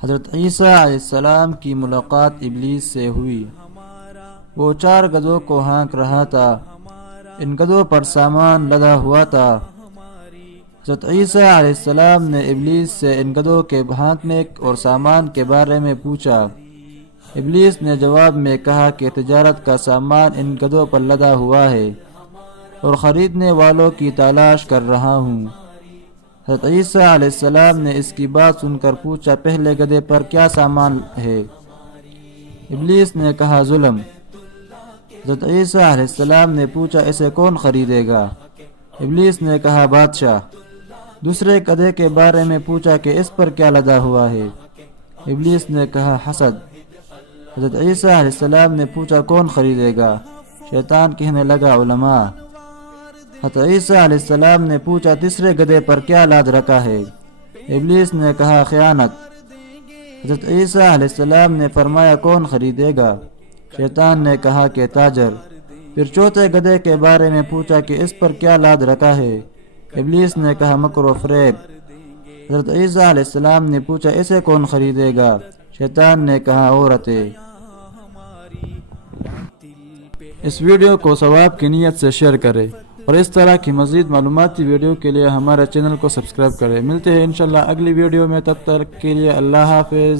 حضرت عیسیٰ علیہ السلام کی ملاقات ابلیس سے ہوئی۔ وہ 4 گدھوں کو ہانک رہا تھا۔ ان گدھوں پر سامان لدا ہوا تھا۔ حضرت عیسیٰ علیہ السلام نے ابلیس سے ان گدھوں کے ہانکنے اور سامان کے بارے میں پوچھا۔ ابلیس نے جواب میں کہا کہ تجارت کا سامان ان گدھوں پر لدا ہوا ہے اور خریدنے والوں کی تلاش کر رہا ہوں۔ حضرت عیسیٰ علیہ السلام نے اس کی بات سن کر پوچھا، پہلے گدھے پر کیا سامان ہے؟ ابلیس نے کہا، ظلم۔ حضرت عیسیٰ علیہ السلام نے پوچھا، اسے کون خریدے گا؟ ابلیس نے کہا، بادشاہ۔ دوسرے گدھے کے بارے میں پوچھا کہ اس پر کیا لدا ہوا ہے؟ ابلیس نے کہا، حسد۔ حضرت عیسیٰ علیہ السلام نے پوچھا، کون خریدے گا؟ شیطان کہنے لگا، علماء۔ حضرت عیسیٰ علیہ السلام نے پوچھا، تیسرے گدھے پر کیا لاد رکھا ہے؟ ابلیس نے کہا، خیانت۔ حضرت عیسیٰ علیہ السلام نے فرمایا، کون خریدے گا؟ شیطان نے کہا کہ تاجر۔ پھر چوتھے گدھے کے بارے میں پوچھا کہ اس پر کیا لاد رکھا ہے؟ ابلیس نے کہا، مکر و فریب۔ حضرت عیسیٰ علیہ السلام نے پوچھا، اسے کون خریدے گا؟ شیطان نے کہا، عورتیں۔ اس ویڈیو کو ثواب کی نیت سے شیئر کریں اور اس طرح کی مزید معلوماتی ویڈیو کے لیے ہمارے چینل کو سبسکرائب کریں۔ ملتے ہیں انشاءاللہ اگلی ویڈیو میں، تب تک کے لیے اللہ حافظ۔